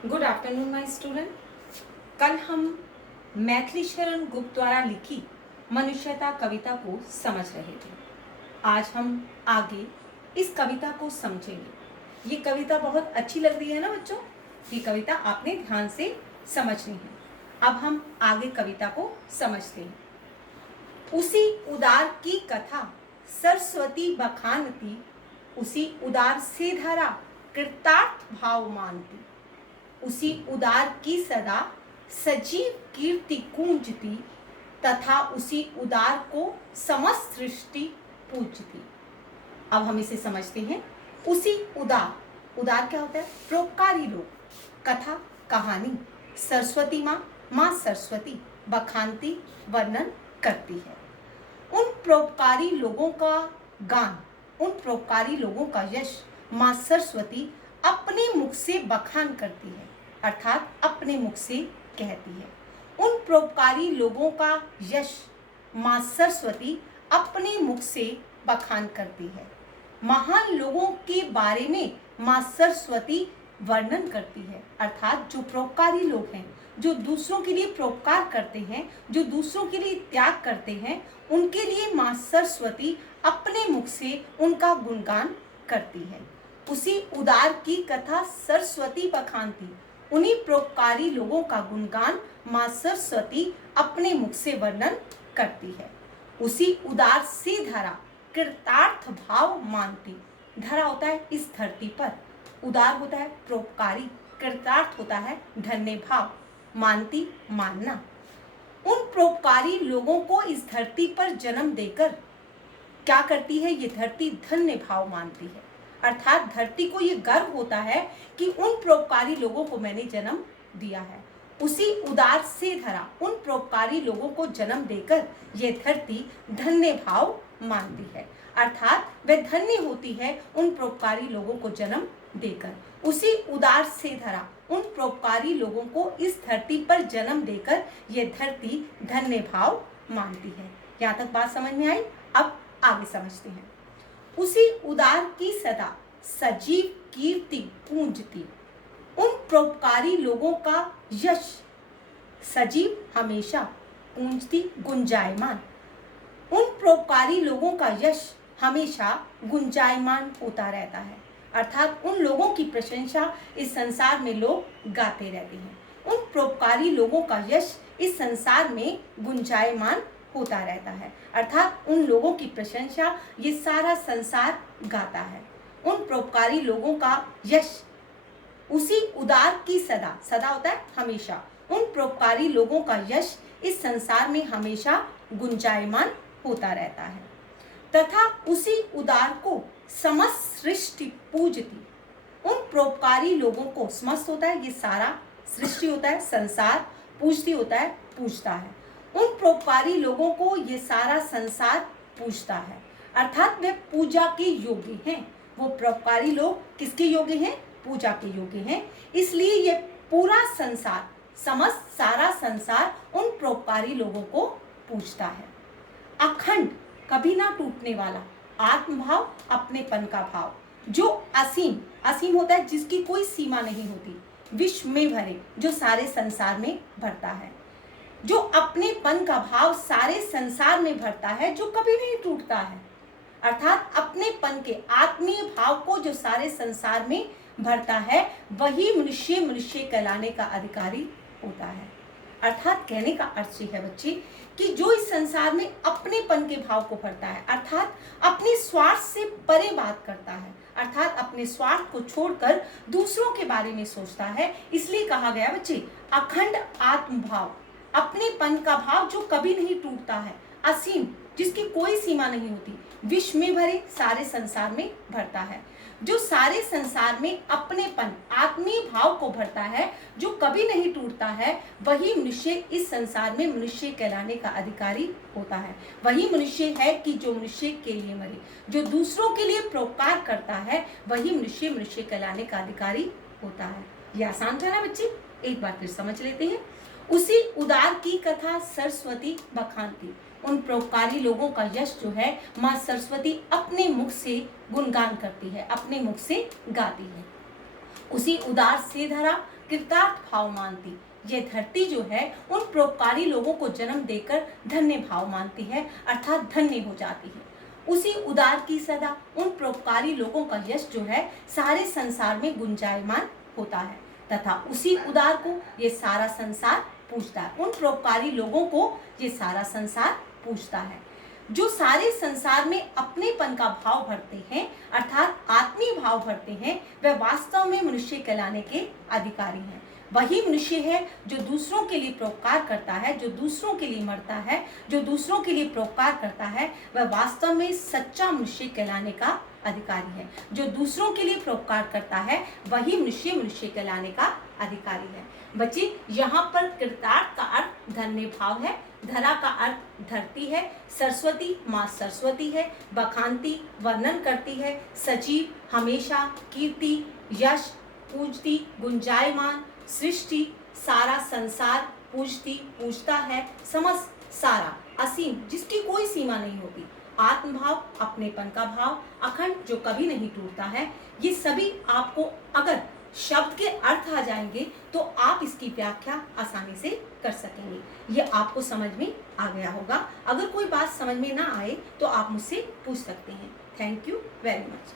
Good afternoon my student. कल हम मैथिली शरण गुप्त द्वारा लिखी मनुष्यता कविता को समझ रहे थे। आज हम आगे इस कविता को समझेंगे। ये कविता बहुत अच्छी लग रही है ना बच्चों? ये कविता आपने ध्यान से समझनी है। अब हम आगे कविता को समझते हैं। उसी उदार की कथा सरस्वती बखानती, उसी उदार से धरा कृतार्थ भाव मानती, उसी उदार की सदा सजीव कीर्ति गूंजती, तथा उसी उदार को समस्त सृष्टि पूजती। अब हम इसे समझते हैं। उसी उदार, उदार क्या होता है? परोपकारी लोग। कथा कहानी, सरस्वती माँ सरस्वती बखानती वर्णन करती है। उन परोपकारी लोगों का गान, उन परोपकारी लोगों का यश माँ सरस्वती अपने मुख से बखान करती है, अर्थात अपने मुख से कहती है। उन परोपकारी लोगों का यश माँ सरस्वती अपने मुख से बखान करती है। महान लोगों के बारे में माँ सरस्वती वर्णन करती है, अर्थात जो परोपकारी लोग हैं, जो दूसरों के लिए परोपकार करते हैं, जो दूसरों के लिए त्याग करते हैं, उनके लिए माँ सरस्वती अपने मुख से उनका गुणगान करती है। उसी उदार की कथा सरस्वती बखानती, उन्हीं परोपकारी लोगों का गुणगान माँ सरस्वती अपने मुख से वर्णन करती है। उसी उदार से धरा कृतार्थ भाव मानती। धरा होता है इस धरती पर, उदार होता है परोपकारी, कृतार्थ होता है धन्य भाव, मानती मानना। उन परोपकारी लोगों को इस धरती पर जन्म देकर क्या करती है? ये धरती धन्य भाव मानती है, अर्थात धरती को ये गर्व होता है कि उन परोपकारी लोगों को मैंने जन्म दिया है। उसी उदार से धरा, उन परोपकारी लोगों को जन्म देकर ये धरती धन्य भाव मानती है, अर्थात वह धन्य होती है उन परोपकारी लोगों को जन्म देकर। उसी उदार से धरा, उन परोपकारी लोगों को इस धरती पर जन्म देकर ये धरती धन्य भाव मानती है। यहाँ तक बात समझ में आई? अब आगे समझते हैं। उसी उदार की सदा सजीव कीर्ति गूंजती, उन परोपकारी लोगों का यश सजीव हमेशा, गूंजती गुंजायमान, उन परोपकारी लोगों का यश हमेशा गुंजायमान होता रहता है, अर्थात उन लोगों की प्रशंसा इस संसार में लोग गाते रहते हैं। उन परोपकारी लोगों का यश इस संसार में गुंजायमान होता रहता है, अर्थात उन लोगों की प्रशंसा ये सारा संसार गाता है। उन परोपकारी लोगों का यश उसी उदार की सदा, सदा होता है हमेशा, उन परोपकारी लोगों का यश इस संसार में हमेशा गुंजायमान होता रहता है, तथा उसी उदार को समस्त सृष्टि पूजती। उन परोपकारी लोगों को, समस्त होता है ये सारा, सृष्टि होता है संसार, पूजती होता है पूजता है। उन परोपकारी लोगों को ये सारा संसार पूजता है, अर्थात वे पूजा के योग्य हैं। वो परोपकारी लोग किसके योग्य हैं? पूजा के योग्य हैं। इसलिए ये पूरा संसार, समस्त सारा संसार उन परोपकारी लोगों को पूजता है। अखंड, कभी ना टूटने वाला आत्मभाव, अपनेपन का भाव, जो असीम, असीम होता है जिसकी कोई सीमा नहीं होती, विश्व में भरे, जो सारे संसार में भरता है, जो अपनेपन का भाव सारे संसार में भरता है, जो कभी नहीं टूटता है, अर्थात अपनेपन के आत्मीय भाव को जो सारे संसार में भरता है, वही मनुष्य मनुष्य कहलाने का अधिकारी होता है। अर्थात कहने का अर्थ है बच्चे कि जो इस संसार में अपनेपन के भाव को भरता है, अर्थात अपने स्वार्थ से परे बात करता है, अर्थात अपने स्वार्थ को छोड़कर दूसरों के बारे में सोचता है, इसलिए कहा गया बच्चे अखंड आत्मभाव, अपनेपन का भाव जो कभी नहीं टूटता है, असीम, जिसकी कोई सीमा नहीं होती, विश्व में भरे, सारे संसार में भरता है, जो सारे संसार में अपनेपन, आत्मीय भाव को भरता है, जो कभी नहीं टूटता है, वही मनुष्य इस संसार में मनुष्य कहलाने का अधिकारी होता है। वही मनुष्य है कि जो मनुष्य के लिए मरे, जो दूसरों के लिए परोपकार करता है, वही मनुष्य मनुष्य कहलाने का अधिकारी होता है। ये आसान था ना बच्चे? एक बार फिर समझ लेते हैं। उसी उदार की कथा सरस्वती बखानती, उन परोपकारी लोगों का यश जो है माँ सरस्वती अपने मुख से गुणगान करती है, अपने मुख से गाती है। उसी उदार से धरा कृतार्थ भाव मानती। ये धरती जो है उन परोपकारी लोगों को जन्म देकर धन्य भाव मानती है, अर्थात धन्य हो जाती है। उसी उदार की सदा उन परोपकारी लोगों का यश जो है सारे संसार में गुंजायमान होता है, तथा उसी उदार को ये सारा संसार पूजता है। उन परोपकारी लोगों को ये सारा संसार पूजता है। जो सारे संसार में अपनेपन का भाव भरते हैं, अर्थात आत्मीय भाव भरते हैं, वह वास्तव में मनुष्य कहलाने के अधिकारी हैं। वही मनुष्य है जो दूसरों के लिए परोपकार करता है, जो दूसरों के लिए मरता है, जो दूसरों के लिए परोपकार करता है, वह वास्तव में सच्चा मनुष्य कहलाने का अधिकारी है। जो दूसरों के लिए परोपकार करता है वही मनुष्य कहलाने का अधिकारी है। बच्चे, यहाँ पर कृतार्थ का अर्थ धन्य भाव है, धरा का अर्थ धरती है, सरस्वती माँ सरस्वती है, बखानती वर्णन करती है, सजीव हमेशा, कीर्ति यश, पूजती गुंजायमान, सृष्टि सारा संसार, पूजती पूजता है, समस्त सारा, असीम जिसकी कोई सीमा नहीं होती, आत्मभाव अपनेपन का भाव, अखंड जो कभी नहीं टूटता है। ये सभी आपको अगर शब्द के अर्थ आ जाएंगे तो आप इसकी व्याख्या आसानी से कर सकेंगे। ये आपको समझ में आ गया होगा। अगर कोई बात समझ में ना आए तो आप मुझसे पूछ सकते हैं। Thank you very much.